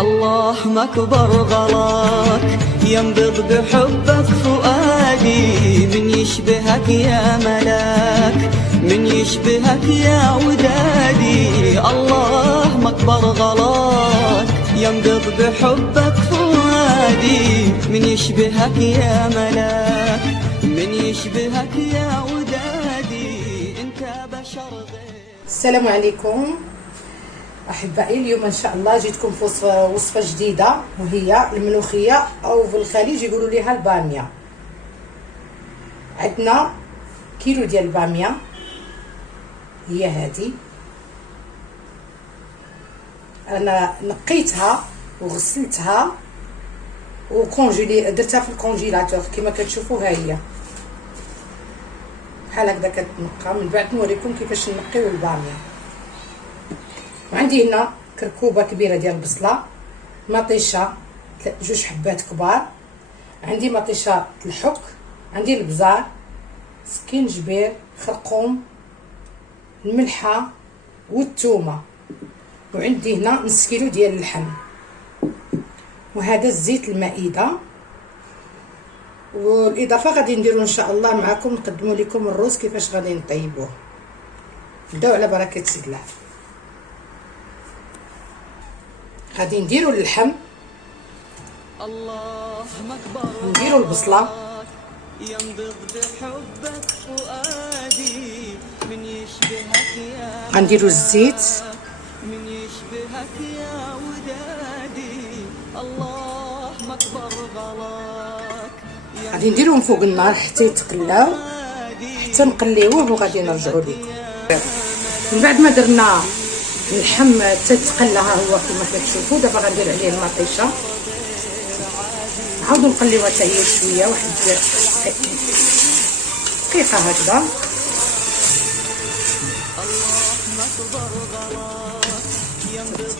الله مكبر غلاك، ينبض بحبك فؤادي، من يشبهك يا ملاك، من يشبهك يا ودادي. الله مكبر غلاك، ينبض بحبك فؤادي، من يشبهك يا ملاك، من يشبهك يا ودادي. انت بشر غير. السلام عليكم احبائي. اليوم ان شاء الله جيتكم في وصفه جديده، وهي الملوخيه او في الخليج يقولوا ليها الباميه. عندنا كيلو ديال الباميه، هي هذه. انا نقيتها وغسلتها وكونجيلي، درتها في الكونجيلاتور كما كتشوفوا. ها هي بحال هكذا كتنقى. من بعد نوريكم كيفاش نقيو الباميه. وعندي هنا كركوبه كبيره ديال البصله، مطيشه 2 حبات كبار، عندي مطيشه الحك، عندي البزار، سكينجبير، خرقوم، الملحه والثومه، وعندي هنا نص كيلو ديال اللحم، وهذا الزيت المائده. والاضافه غادي نديرو ان شاء الله معكم، نقدموا لكم الرز كيفاش غادي نطيبوه. نبداو على بركه سيد الله. غادي نديرو اللحم، نديرو البصله، غنديرو الزيت، غادي نديروهم فوق النار حتى يتقلاو، حتى نقليوه وغادي نرجعو لكم. من بعد ما درنا اللحم حتى تقلى، ها هو كما كتشوفوا. دابا غندير عليه المطيشه، نعاودو نقليوها حتى هي شويه، واحد دقيقه هكذا.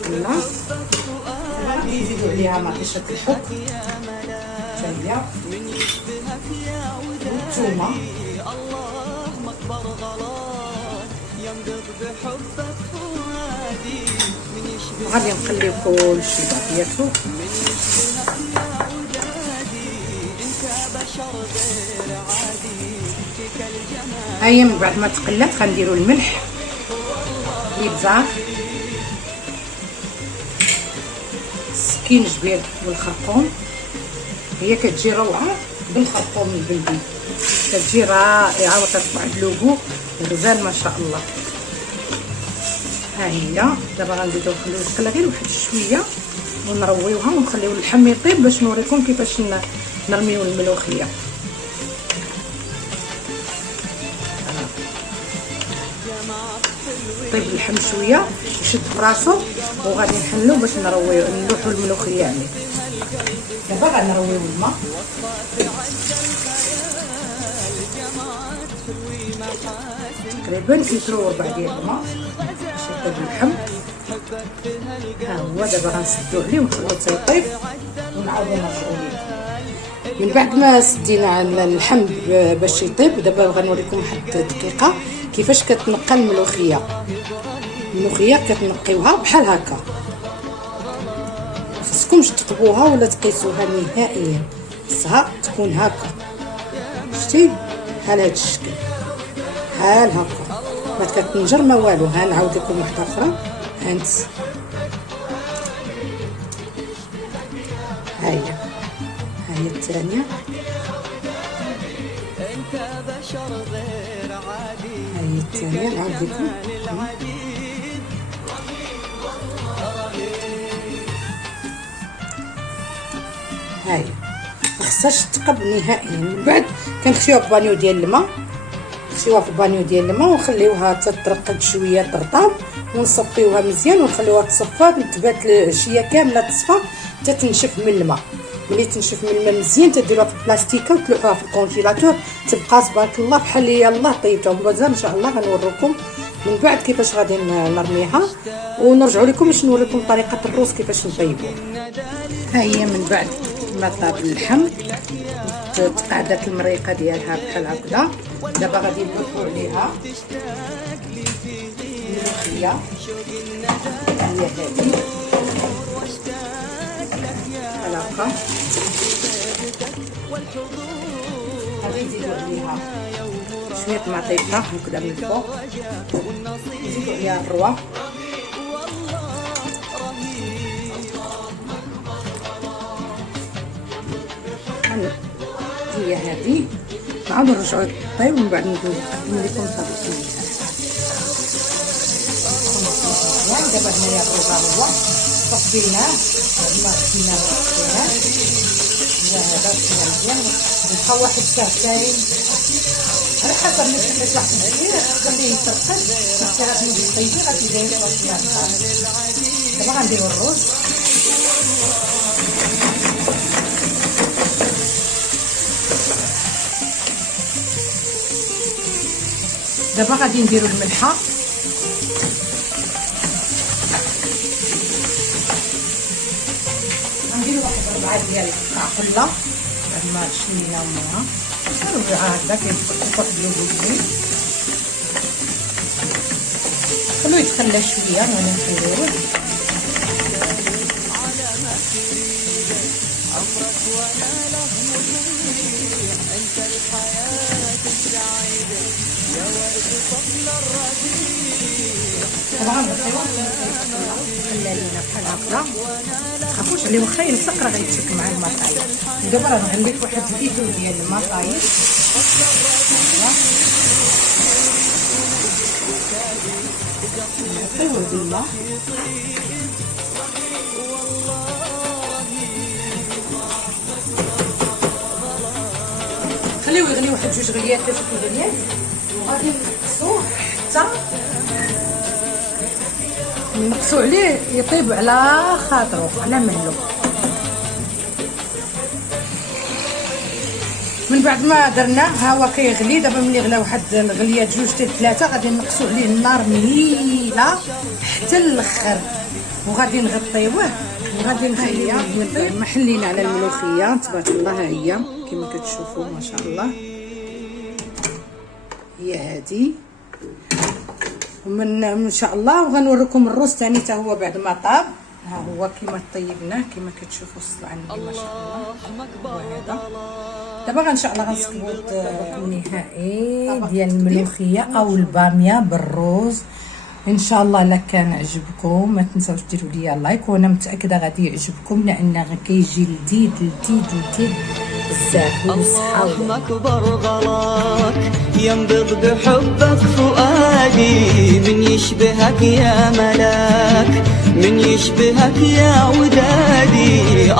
تقلى، غادي نزيدو عليها مطيشه الحك حتى هي، والثومه. غادي نقليو كلشي بعضياتو. هيا من بعد ما تقلات غنديرو الملح، الابزار، السكينجبير والخرقوم. هي كتجي روعه بالخرقوم البلدي، كتجي رائعه وتطلع اللوغو غزال ما شاء الله. ها هي دابا غنزيدو نخليو تقلى غير واحد شويه ونرويوها ونخليو اللحم يطيب باش نوريكم كيفاش نرميو الملوخيه. طيب اللحم شويه يشد براسو، وغادي نحلو باش نلوحو الملوخيه عليه. دابا غنرويو الماء، تقريبا لتر وربع ديال الماء باش يطيب اللحم. ها هو دابا غنسدو عليه ونخليوه حتى يطيب ونعاودو نرجعو ليه. من بعد ما سدينا اللحم باش يطيب، دابا غنوريكم واحد دقيقه كيفاش كتنقى الملوخيه. الملوخيه كتنقيوها بحال هكا، خصكمش تطبوها ولا تقيسوها نهائيا، خصها تكون هكا. شتي بحال هاد الشكل، بحال هكا، ما كتنجر ما والو. ها نعاود لكم واحده اخرى. هانت ها هي الثانيه، ها هي الثانيه. نعاود لكم، هاي ما خصهاش تقب نهائيا. من بعد كنخشيوها في بانيو ديال الماء، نخشيوها في بانيو ديال الماء ونخليوها تترقد شويه ترطب، ونصفيوها مزيان ونخليوها تصفى، تبات العشيه كامله تصفى حتى تنشف من الماء. ملي تنشف من الماء مزيان تديروها في البلاستيكه وتلوحوها في الكونجيلاتور، تبقى تبارك الله بحال يلاه طيبتها. ومازال ان شاء الله غنوريكم من بعد كيفاش غادي نرميها، ونرجعوا لكم باش نوريكم طريقه الرز كيفاش نطيبوه. ها هي من بعد ما طاب اللحم تقعدت المريقه ديالها بحال هكذا. دابا غادي نضيفو عليها الملوخيه، هي هذه علاقة غادي نزيدو عليها شوية معطيطة هكذا من الفوق، نزيدو عليها الروى، هي هذه نعاودو نرجعو طيب ومن بعد نقدمو لكم طريقة. دابا هنايا الربع هو صفيناه بعد ما غسلناه وصفيناه، هذا غسلناه مزيان، نبقاو واحد ساعتين على حسب ما تحبش واحد العصير خليه يترقد، حتى غادي طيبي غادي داير صافي على النار. دابا غنديرو الرز، دابا غادي نديرو الملحه، غنديرو واحد 4 ديال القطع قله بعد ما شنينا منها، ربعه هكذا كيفوت واحد اللون، خلوه يتخلى شويه وانا نديروه. طبعا خلى لينا بحال هكذا، متخافوش عليه واخا يلصق راه غيتشك مع الماء طايب. دابا راه نغليت واحد الليتر ديال الماء طايب، نعطيوه بالماء، خليوه يغلي واحد 2 غليات 3 غليات، وغادي نقصوه حتى نقصو عليه يطيب على خاطرو على مهلو. من بعد ما درناه ها هو كيغلي، دابا ملي غلا واحد الغليات 2 حتى 3 غادي نقصو عليه النار مهيله حتى الاخر، وغادي نغطيوه وغادي نخليه يطيب. ما حلينا على الملوخيه تبارك الله، ها هي كما كتشوفوا ما شاء الله، هي هذه. ومن ان شاء الله وغنوريكم الرز ثاني حتى هو بعد ما طاب، ها هو كما طيبناه كما كتشوفوا الصلاه عندي ما شاء الله. وهذا دابا ان شاء الله غنسكبوا النهائي ديال الملوخيه او الباميه بالرز. ان شاء الله الا كان عجبكم ما تنساوش ديروا لي لايك، وانا متاكده غادي يعجبكم لان كيجي لذيذ لذيذ لذيذ بزاف وبالصحه. الله اكبر غلاك ينبض بحبك فؤادي، من يشبهك يا ملاك من يشبهك يا ودادي.